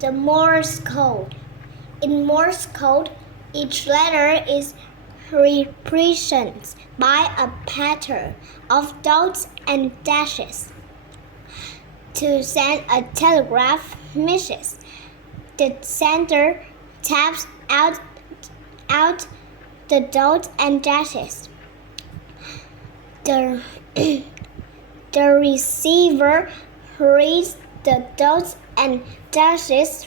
The Morse code. In Morse code, each letter is represented by a pattern of dots and dashes. To send a telegraph message, the sender taps out the dots and dashes. The receiver reads the dots and dashes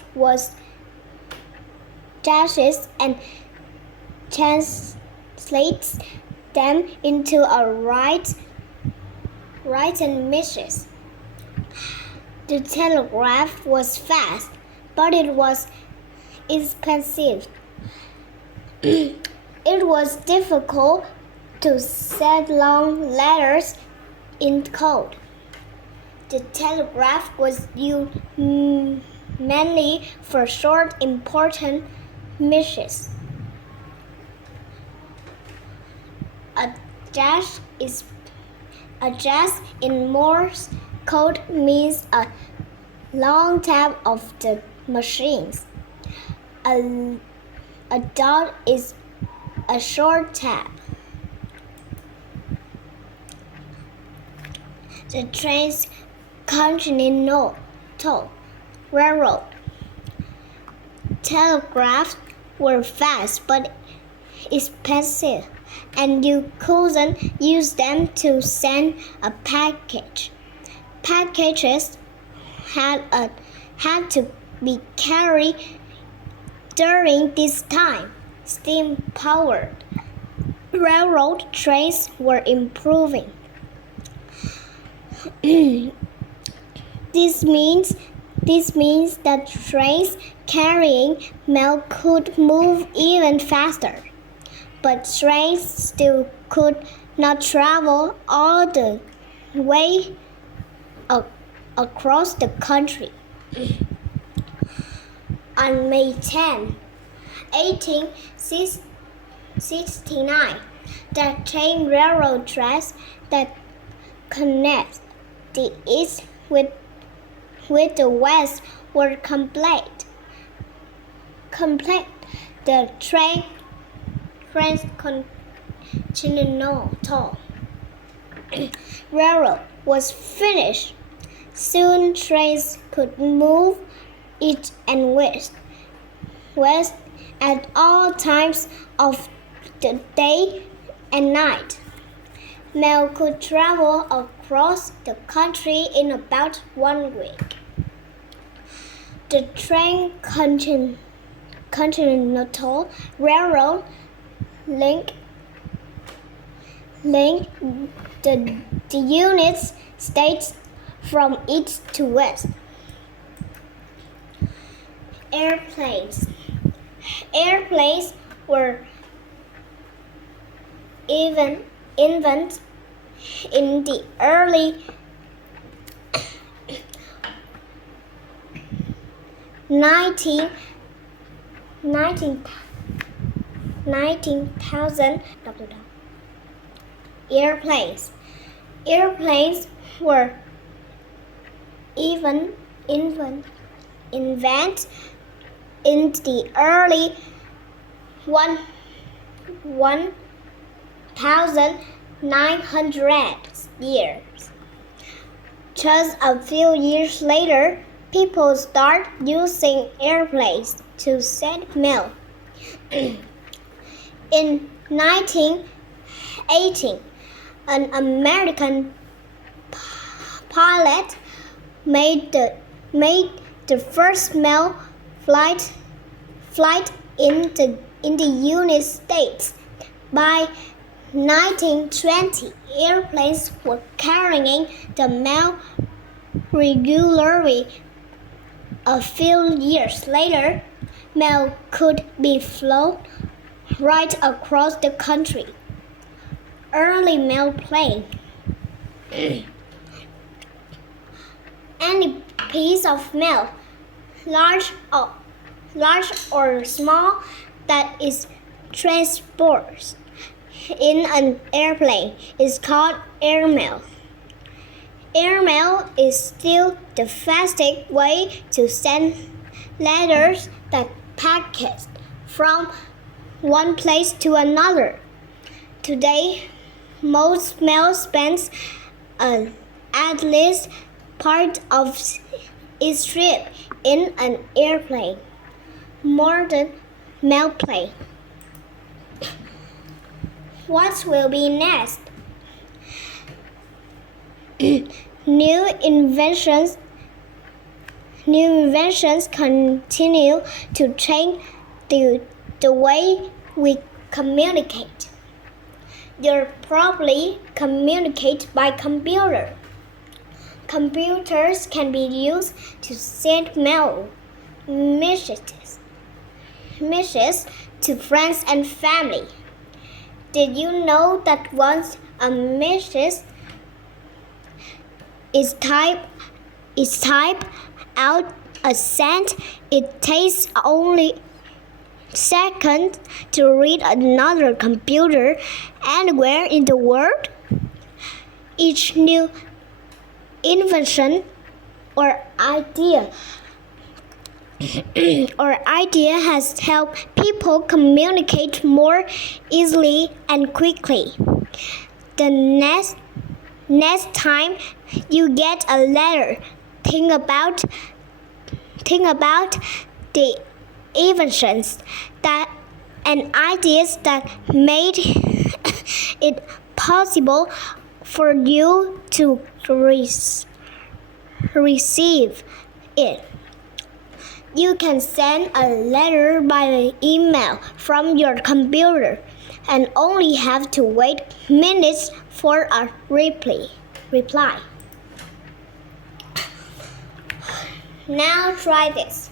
and translates them into a written message. The telegraph was fast, but it was expensive. It was difficult to set long letters in code. The telegraph was used mainly for short, important messages. A dash in Morse code means a long tap of the machines. A dot is a short tap. The Transcontinental Railroad. Telegraphs were fast but expensive, and you couldn't use them to send a package. Packages had to be carried during this time. Steam-powered railroad trains were improving. This means that trains carrying mail could move even faster, but trains still could not travel all the way across the country. On May 10, 1869, the train railroad tracks that connect the east with the west were complete. The Transcontinental Railroad was finished. Soon trains could move east and west at all times of the day and night. Mail could travel across the country in about 1 week. The Transcontinental Railroad linked the United States from east to west. Airplanes. Airplanes were invented in the early 19,000 airplanes. Airplanes were invented in the early 1900 years. Just a few years later, people started using airplanes to send mail. In 1918, an American pilot made the first mail flight in the United States. By 1920, airplanes were carrying the mail regularly. A few years later, mail could be flown right across the country. Early mail plane. Any piece of mail, large or small, that is transported in an airplane is called airmail. Airmail is still the fastest way to send letters that packed from one place to another. Today, most mail spends at least part of its trip in an airplane. Modern mail plane. What will be next? New inventions continue to change the way we communicate. You'll probably communicate by computer. Computers can be used to send messages to friends and family. Did you know that once a message is typed out a sent, it takes only seconds to read another computer anywhere in the world? Each new invention or idea has helped people communicate more easily and quickly. The next time you get a letter, think about the inventions and ideas that made it possible for you to receive it. You can send a letter by email from your computer and only have to wait minutes for a reply. Now try this.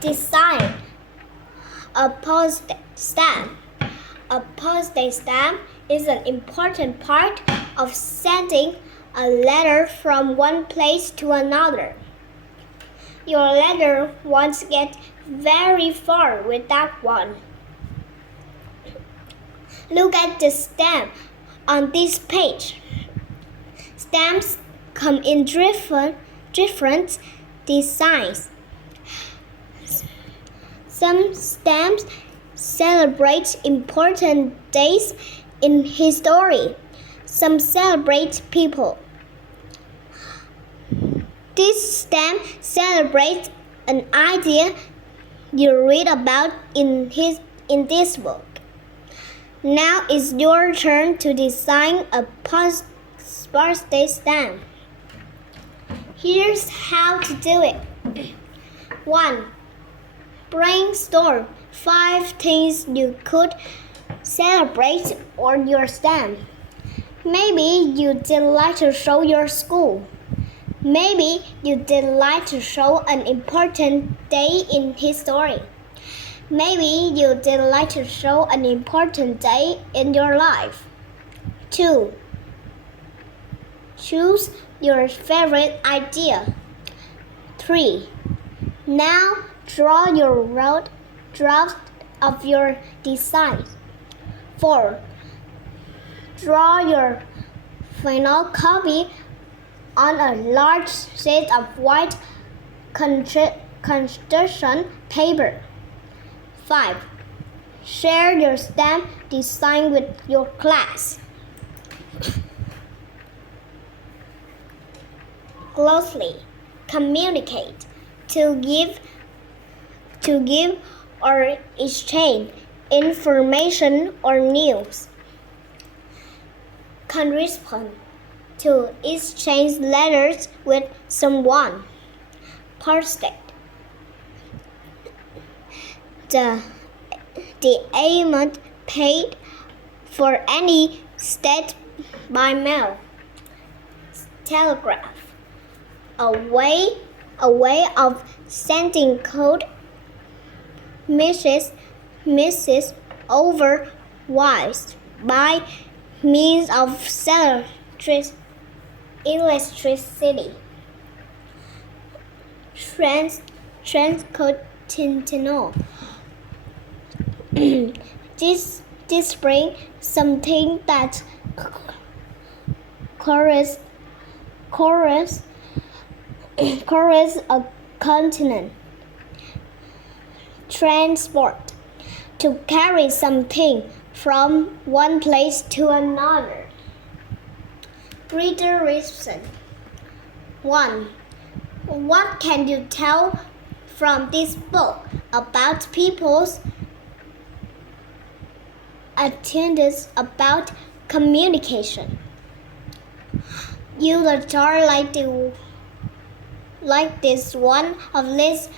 Design a postage stamp. A postage stamp is an important part of sending a letter from one place to another. Your letter won't get very far without one. Look at the stamp on this page. Stamps come in different designs. Some stamps celebrate important days in history. Some celebrate people. This stamp celebrates an idea you read about in this book. Now it's your turn to design a postage stamp. Here's how to do it. 1. Brainstorm 5 things you could celebrate on your stamp. Maybe you'd like to show your school. Maybe you'd like to show an important day in history. Maybe you'd like to show an important day in your life. 2. Choose your favorite idea. 3. Now draw your rough draft of your design. 4. Draw your final copy on a large sheet of white construction paper. 5. Share your stamp design with your class. Closely communicate to give or exchange information or news. Correspond to exchange letters with someone. Postage. The amount paid for any state by mail. Telegraph. A way of sending code messages over wires by means of electricity. Transcontinental. This brings something that covers a continent. transport, to carry something from one place to another. Reader listen. 1. What can you tell from this book about people's attitudes about communication? Use a jar like this one of this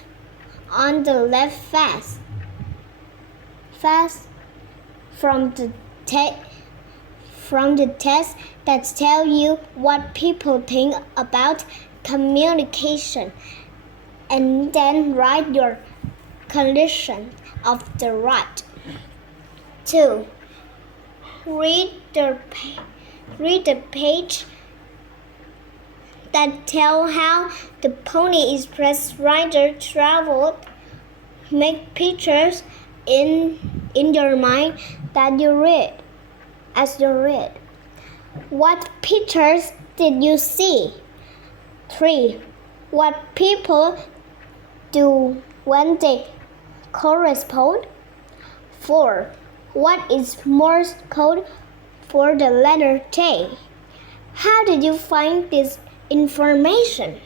on the left fast from the text that tell you what people think about communication, and then write your conclusion of the right. 2. Read the page that tell how the Pony Express rider traveled. Make pictures in your mind that you read. As you read, what pictures did you see? 3. What people do when they correspond? 4. What is Morse code for the letter J? How did you find this information?